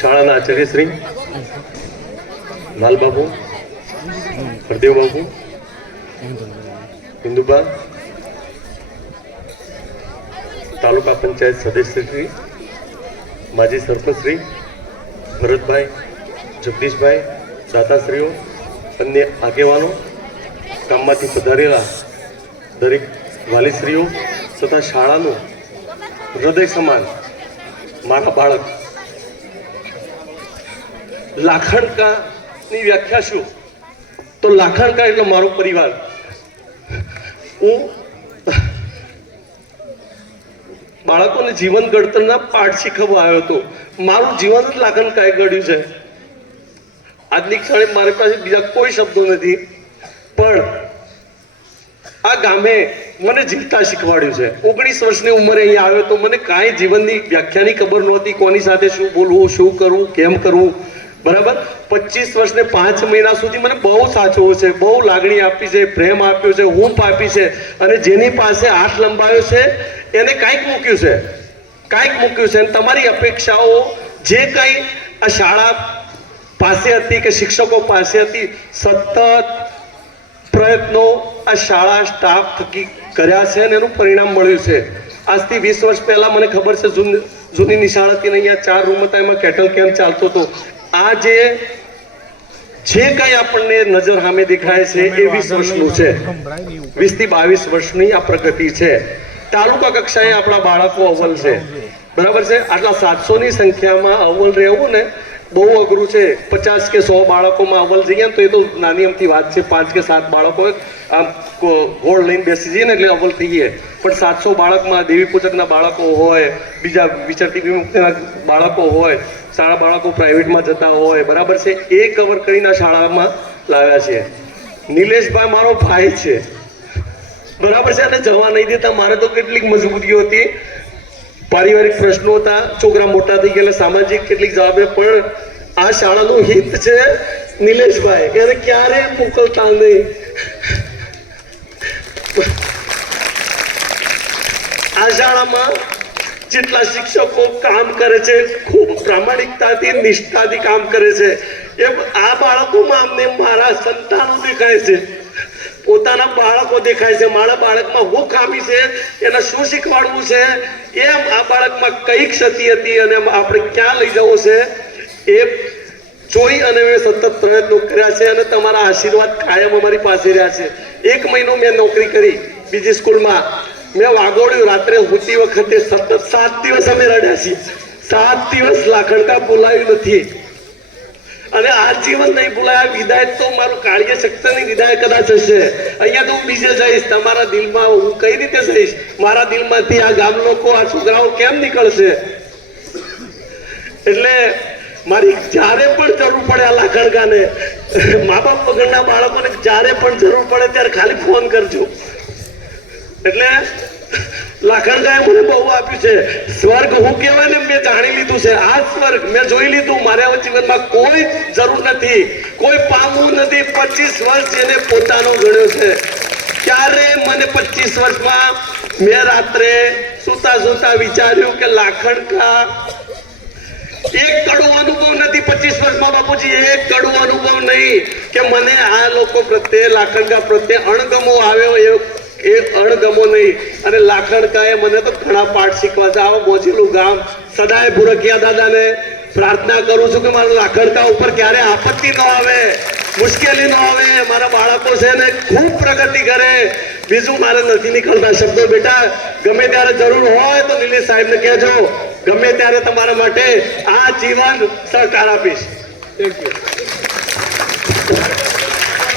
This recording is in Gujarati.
શાળાના આચાર્ય શ્રી લાલબાબુ, હરદેવબાબુ, હિન્દુબા, તાલુકા પંચાયત સદસ્ય શ્રી, માજી સરપંચ શ્રી ભરતભાઈ, જગદીશભાઈ, દાતાશ્રીઓ, અન્ય આગેવાનો, ગામમાંથી પધારેલા દરેક વાલીશ્રીઓ તથા શાળાનું હૃદય સમાન મારા બાળક. લાખણકાની વ્યાખ્યા શું? તો લાખણકા એટલે મારો પરિવાર. હું બાળકોને જીવન ઘડતરના પાઠ શીખવવા આવ્યો હતો. મારું જીવન જ લાખણકાએ ઘડ્યું છે. આજની ક્ષણે મારી પાસે બીજા કોઈ શબ્દો નથી, પણ આ ગામે મને જીવતા શીખવાડ્યું છે. 19 વર્ષની ઉંમરે અહીંયા આવ્યો તો મને કાંઈ જીવનની વ્યાખ્યાની ખબર નહોતી, કોની સાથે શું બોલવું, શું કરવું, કેમ કરવું. બરાબર 25 વર્ષને 5 મહિના સુધી મને બહુ સાચવવું છે, બહુ લાગણી આપી છે, પ્રેમ આપ્યો છે, હૂંફ આપી છે, અને જેની પાસે હાથ લંબાવ્યો છે એને કાંઈક મૂક્યું છે, કાંઈક મૂક્યું છે. અને તમારી અપેક્ષાઓ જે કંઈ આ શાળા પાસે હતી કે શિક્ષકો પાસે હતી, સતત પ્રયત્નો આ શાળા સ્ટાફ થકી કર્યા છે અને એનું પરિણામ મળ્યું છે. આજથી 20 વર્ષ પહેલા મને ખબર છે, જૂની નિશાળ હતી ને અહીંયા 4 રૂમ હતા, એમાં કેટલ કેમ્પ ચાલતો હતો. આ જે કંઈ આપણને નજર સામે દેખાય છે એ 20 વર્ષનું છે, 20 થી 22 વર્ષની આ પ્રગતિ છે. તાલુકા કક્ષાએ આપણા બાળકો અવ્વલ છે, બરાબર છે. આટલા 700 ની સંખ્યામાં અવ્વલ રહેવું ને બહુ અઘરું છે. 50 કે 100 બાળકોમાં અવ્વલ જઈએ ને તો એ તો નાની અમથી વાત છે. 5 કે 7 બાળકો આમ ગોળ લઈને બેસી જઈએ ને એટલે અવ્વલ થઈએ. પણ 700 બાળકમાં દેવી પૂજકના બાળકો હોય, બીજા વિચરતી વિમુક્તિના બાળકો હોય, શાળા બાળકો પ્રાઇવેટમાં જતા હોય, બરાબર છે, એ કવર કરીને શાળામાં લાવ્યા છે. નિલેશભાઈ મારો ભાઈ છે, બરાબર છે, અને જવા નહીં દેતા. મારે તો કેટલીક મજબૂરીઓ હતી, પારિવારિક પ્રશ્નો હતા, છોકરા મોટા થઈ ગયા, સામાજિક કેટલીક જવાબદારી, પણ આ શાળાનું હિત છે નિલેશભાઈ, એને ક્યારે મોકલતા નહીં. આ શાળામાં જેટલા શિક્ષકો કામ કરે છે, ખૂબ પ્રામાણિકતાથી, નિષ્ઠાથી કામ કરે છે, એમ આ બાળકોમાં અમને મારા સંતાનો દેખાય છે, પોતાના બાળકો દેખાય છે. મારા બાળકમાં હું ખામી છે, એને શું શીખવાડવું છે, એમ આ બાળકમાં કઈ ક્ષતિ હતી અને આપણે ક્યાં લઈ જવું છે એ જોઈ અને મેં સતત પ્રયત્નો કર્યા છે. અને તમારા આશીર્વાદ કાયમ અમારી પાસે રહ્યા છે. 1 મહિનો મેં નોકરી કરી બીજી સ્કૂલમાં. મેં વાગોડ્યું રાત્રે હોતી વખતે સતત 7 દિવસ અમે રડ્યા છીએ. 7 દિવસ લાખણકા બોલાવ્યું નથી, અને આ જીવન નહીં ભૂલાયા. વિદાય તો મારું કાળીય શક્તિની વિદાય કદાચ હશે. અહીંયા તો હું બીજે જઈશ, તમારા દિલમાં હું કઈ રીતે જઈશ? મારા દિલમાંથી આ ગામ લોકો, આ છોકરાઓ કેમ નીકળશે? એટલે મારી જ્યારે પણ જરૂર પડે આ લાખણકાને, મા બાપ વગરના બાળકોને જ્યારે પણ જરૂર પડે ત્યારે ખાલી ફોન કરજો. એટલે લાખણકાએ મને બહુ આપ્યું છે. સ્વર્ગ હું કહેવાય ને મેં જાણી લીધું છે. આ સ્વર્ગ મેં જોઈ લીધું. મારે હવે જીવનમાં કોઈ જરૂર નથી, કોઈ પામવું નથી. 25 વર્ષ જેને પોતાનો ગણ્યો છે, ત્યારે મને 25 વર્ષમાં મેં રાત્રે સુતા સુતા વિચાર્યું કે લાખણકા એક કડવો અનુભવ નથી 25 વર્ષમાં બાપુજી, એક કડવો અનુભવ નહીં કે મને આ લોકો પ્રત્યે, લાખણકા પ્રત્યે અણગમો આવ્યો, એ અણગમો નહીં. અને લાખણકાએ મને તો ઘણા પાઠ શીખવા છે. આવો બોજીલું ગામ, સદાય ભૂરકિયા દાદાને પ્રાર્થના કરું છું કે મારા લાખણકા ઉપર ક્યારે આપત્તિ ન આવે, મુશ્કેલી ન આવે. મારા બાળકો છે ને ખૂબ પ્રગતિ કરે. બીજું મારે નથી નીકળતા શબ્દો. બેટા ગમે ત્યારે જરૂર હોય તો નિલેશ સાહેબને કહેજો, ગમે ત્યારે તમારા માટે આ જીવન સહકાર આપીશ. Thank you.